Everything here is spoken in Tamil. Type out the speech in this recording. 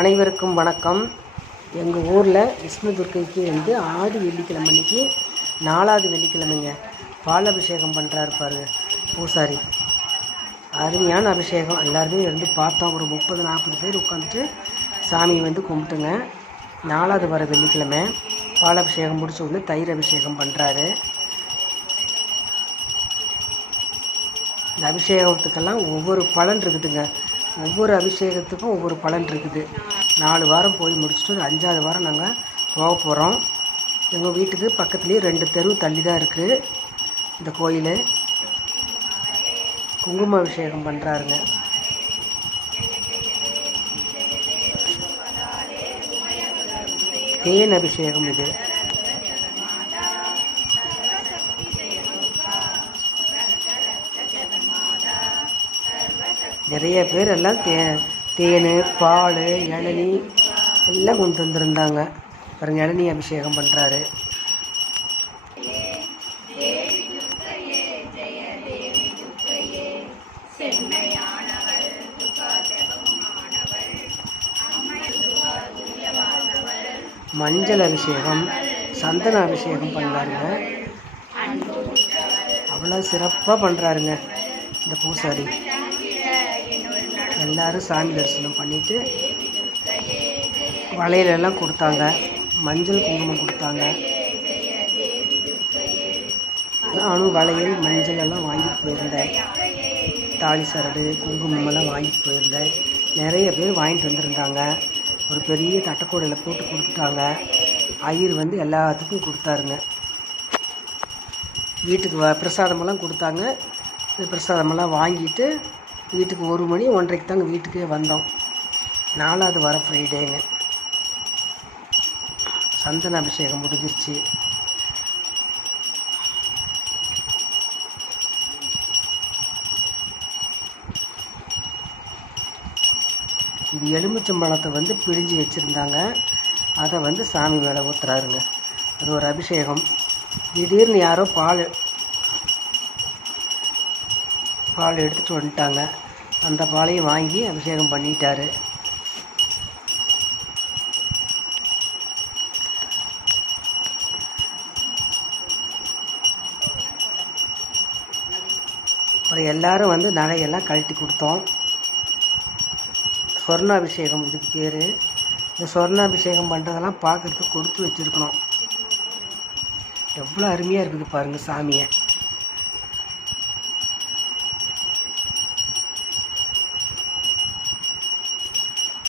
அனைவருக்கும் வணக்கம். எங்கள் ஊரில் விஷ்ணு துர்க்கைக்கு வந்து ஆடி வெள்ளிக்கிழமை அன்றைக்கி 4வது வெள்ளிக்கிழமைங்க பால் பண்ணுறாரு பாருங்க பூசாரி. அருமையான அபிஷேகம். எல்லாருமே இருந்து பார்த்தோம். ஒரு 30-40 பேர் உட்காந்துட்டு சாமி வந்து கும்பிட்டுங்க. 4வது வர வெள்ளிக்கிழமை பால் முடிச்ச உடனே தயிர் அபிஷேகம் பண்ணுறாரு. இந்த அபிஷேகத்துக்கெல்லாம் ஒவ்வொரு பலன் இருக்குதுங்க. ஒவ்வொரு அபிஷேகத்துக்கும் ஒவ்வொரு பலன் இருக்குது. 4 வாரம் போய் முடிச்சுட்டு 5வது வாரம் நாங்கள் போக போகிறோம். எங்கள் வீட்டுக்கு பக்கத்துலேயே 2 தெரு தள்ளி தான் இருக்குது இந்த கோயில். குங்கும அபிஷேகம் பண்ணுறாருங்க. தேன் அபிஷேகம் இது. நிறைய பேர் எல்லாம் தேன், பால், இளநீ எல்லாம் கொண்டு வந்திருந்தாங்க. பாருங்க, இளநீ அபிஷேகம் பண்ணுறாரு. மஞ்சள் அபிஷேகம், சந்தன அபிஷேகம் பண்ணாருங்க. அவ்வளோ சிறப்பாக பண்ணுறாருங்க இந்த பூசாரி. எல்லோரும் சாமி தரிசனம் பண்ணிவிட்டு வளையலெல்லாம் கொடுத்தாங்க. மஞ்சள் குங்குமம் கொடுத்தாங்க. நானும் வளையல் மஞ்சள் எல்லாம் வாங்கிட்டு போயிருந்தேன். தாலி சரடு குங்குமமெல்லாம் வாங்கிட்டு போயிருந்தேன். நிறைய பேர் வாங்கிட்டு வந்திருந்தாங்க. ஒரு பெரிய தட்டைக்கூடையில் போட்டு கொடுத்துட்டாங்க. ஐயர் வந்து எல்லாத்துக்கும் கொடுத்தாருங்க. வீட்டுக்கு பிரசாதமெல்லாம் கொடுத்தாங்க. இந்த பிரசாதமெல்லாம் வாங்கிட்டு வீட்டுக்கு 1 மணி 1:30க்கு தாங்க வீட்டுக்கே வந்தோம். 4வது வாரம் ஃப்ரைடேங்க. சந்தன அபிஷேகம் முடிஞ்சிருச்சு. இது எலுமிச்சம்பழத்தை வந்து பிழிஞ்சு வச்சுருந்தாங்க. அதை வந்து சாமி மேலே ஊற்றுறாருங்க. அது ஒரு அபிஷேகம். திடீர்னு யாரோ பால் எடுத்துகிட்டு வந்துட்டாங்க. அந்த பாலையும் வாங்கி அபிஷேகம் பண்ணிட்டாரு. அப்புறம் எல்லோரும் வந்து நகையெல்லாம் கழட்டி கொடுத்தோம். சொர்ணாபிஷேகம் இதுக்கு பேர். இந்த சொர்ணாபிஷேகம் பண்ணுறதெல்லாம் பார்க்குறதுக்கு கொடுத்து வச்சுருக்கணும். எவ்வளோ அருமையாக இருக்குது பாருங்கள் சாமியை.